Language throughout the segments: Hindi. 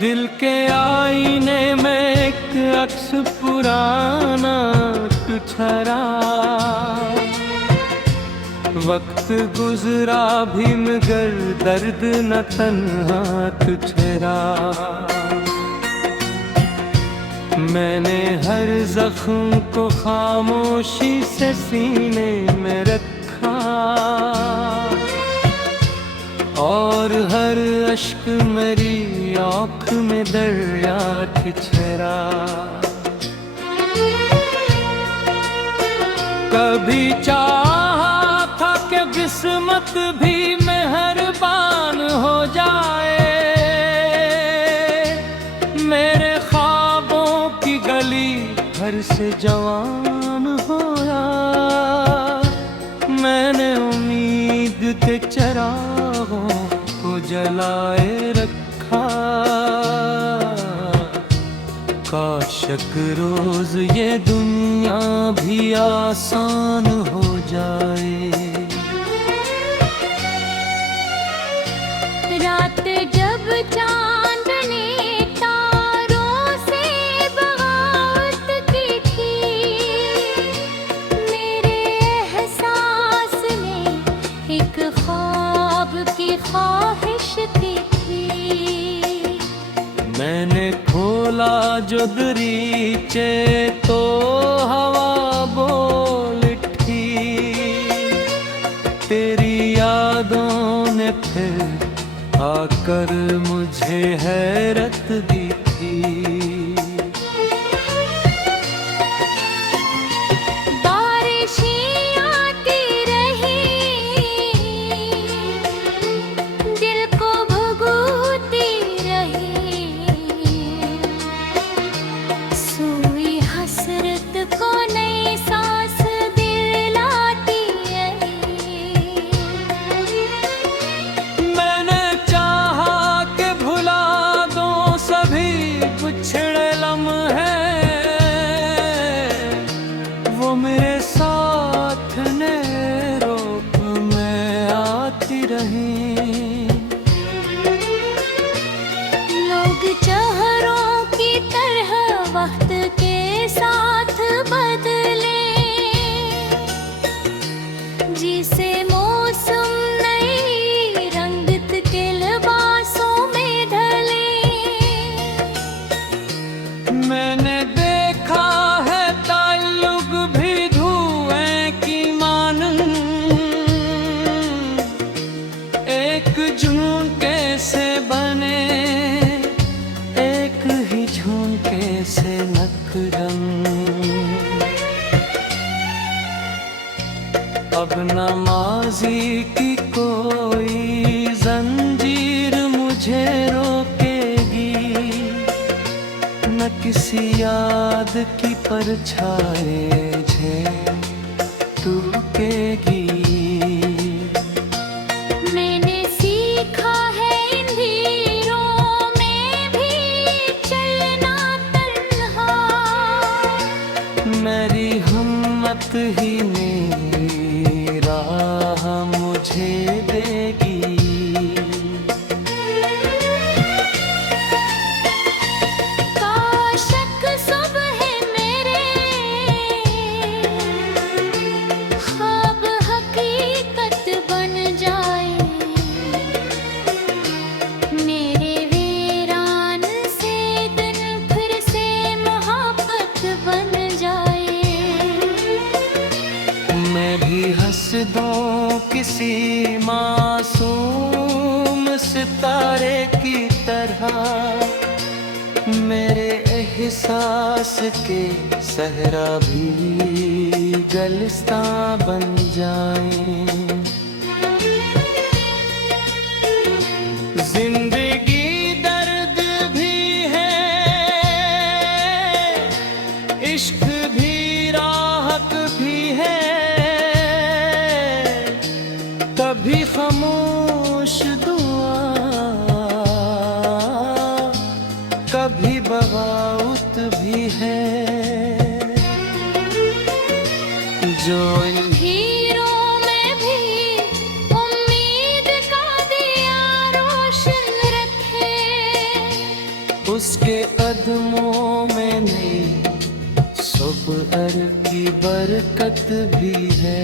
दिल के आईने में एक अक्स पुराना ठहरा, वक्त गुजरा भी मगर दर्द न तन्हा ठहरा। मैंने हर जख्म को खामोशी से सीने में रखा और हर अश्क मेरी आँख में दरिया ठहरा। कभी चाहा था कि किस्मत भी मेहरबान हो जाए, मेरे ख्वाबों की गली घर से जवान होया। मैंने उम्मीद के चरागों को जलाए रखा, काशक रोज ये दुनिया भी आसान हो जाए। रात जब चांदनी तारों से बगावत की थी, मेरे एहसास में एक ख्वाब की ख्वाहिश की थी। मैंने खोला जो दरीचे तो हवा बोल उठी, तेरी यादों ने फिर आकर मुझे हैरत दी थी। बारिशें आती रही, दिल को भुगोती रही, सुई हसरत को नई सांस दिलाती रही। मैंने चाहा कि भुला दो सभी पिछड़े लम्हे, वो मेरे साथ ने रोक में आती रही। लोग चेहरों की तरह वक्त के साथ बदले, जिसे मौसम नई रंगत के लिबासों में ढले। मैंने देखा है ताल्लुक भी धुएं की मानन, एक झुमके से बने एक ही झुमके से नखरन। अब न माज़ी की कोई जंजीर मुझे रोकेगी, न किसी याद की परछाई झेल टूकेगी। मैंने सीखा है इन धीरों में भी चलना तन्हा, मेरी हिम्मत ही मेरी राह मुझे देगी। काशक सुबह मेरे ख्वाब हकीकत बन जाए, मेरे वीरान से दिन फिर से मोहब्बत बन जाए। मैं भी हंस दूं किसी मासूम सितारे की तरह, मेरे एहसास के सहरा भी गलिस्तां बन जाएं। जिंदगी दर्द भी है, इश्क भी राहत भी है, कभी खामोश दुआ कभी बगावत भी है। जो इन हीरों में भी उम्मीद का दिया रोशन रखे, बरकत भी है।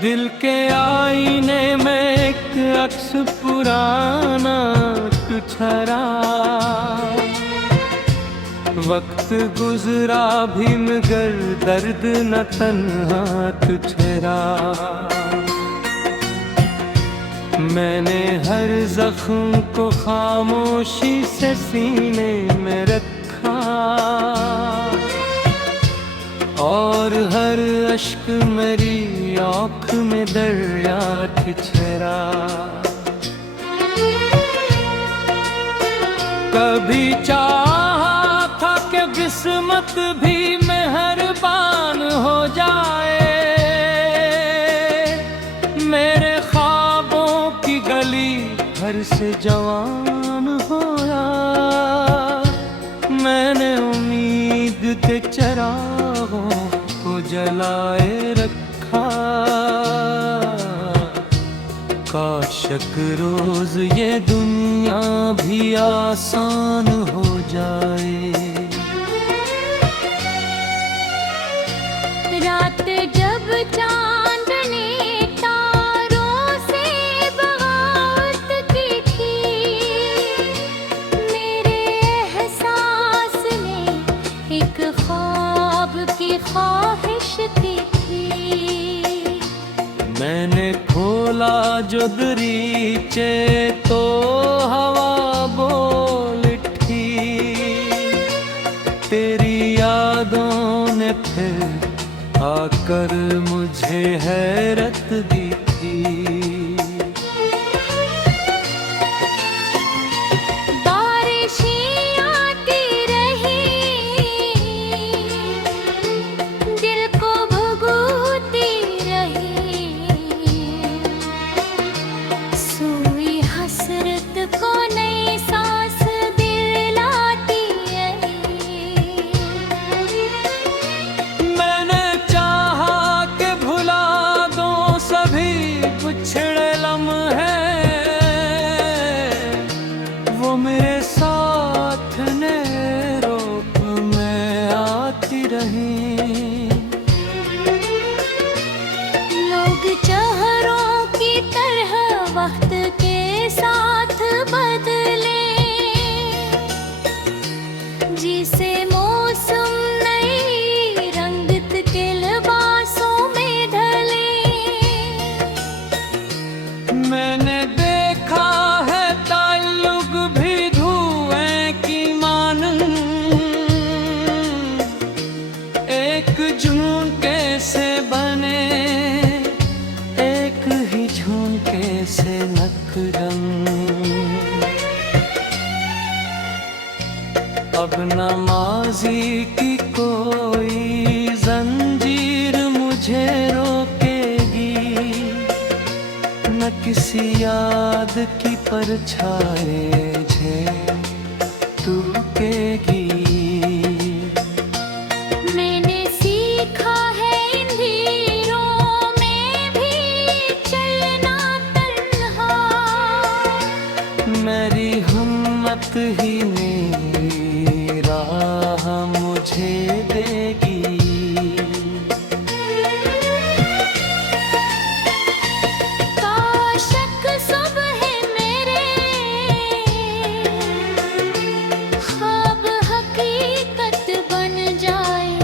दिल के आईने में एक अक्स पुराना ठहरा, वक्त गुजरा भी मगर दर्द न तन्हा ठहरा। मैंने हर जख्म को खामोशी से सीने में रखा और हर अश्क मेरी आँख में दरिया ठहरा। कभी चाहा था कि किस्मत भी मेहरबान हो जाए, मेरे ख्वाबों की गली घर से जवान होया। मैंने उम्मीद के चरागों को जलाए रखा, काशक रोज ये दुनिया भी आसान हो जाए। रात जब चांदनी तारों से बगावत की थी, मेरे एहसास में एक ख्वाब की ख्वाहिश की थी। मैंने खोला जो दरीचे तो हवा बोल उठी, तेरी यादों ने फिर आकर मुझे हैरत दी थी। बारिशें आती रही, दिल को भुगोती रही, सुई हसरत को नई सांस दिलाती रही। मैंने चाहा कि भुला दो सभी पिछड़े लम्हे, वो मेरे साथ ने रोक में आती रही। लोग चेहरों की तरह वक्त के साथ बदले, जिसे मौसम नई रंगत के लिबासों में ढले। मैंने देखा है ताल्लुक भी धुएं की मानन, एक झुमके से बने एक ही झुमके से नखरन। अब न माज़ी की कोई जंजीर मुझे रोकेगी, न किसी याद की परछाई झेल टूकेगी। मैंने सीखा है इन हीरों में भी चलना तन्हा, मेरी हिम्मत ही मेरी राह मुझे देगी। काशक सुबह मेरे ख्वाब हकीकत बन जाए,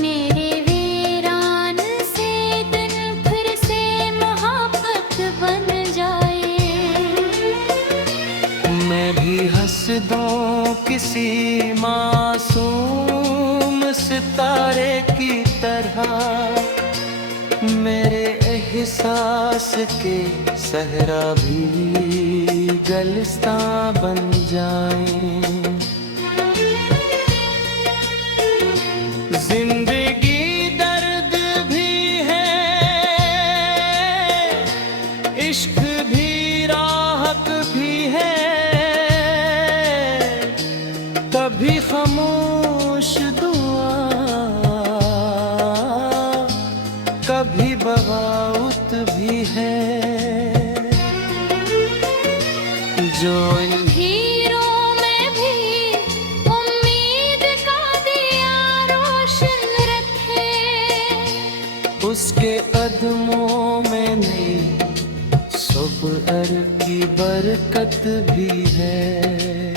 मेरे वीरान से दिन फिर से मोहब्बत बन जाए। मैं भी हंस दूं किसी मासूम सितारे की तरह, मेरे एहसास के सहरा भी गलिस्तां बन जाएं। जिंदगी दर्द भी है, इश्क भी राहत भी है, कभी खामोश दुआ, कभी बगावत भी है। जो अंधेरों में भी उम्मीद का दिया रोशन रखे, उसके कदमों में नई सुबह की बरकत भी है।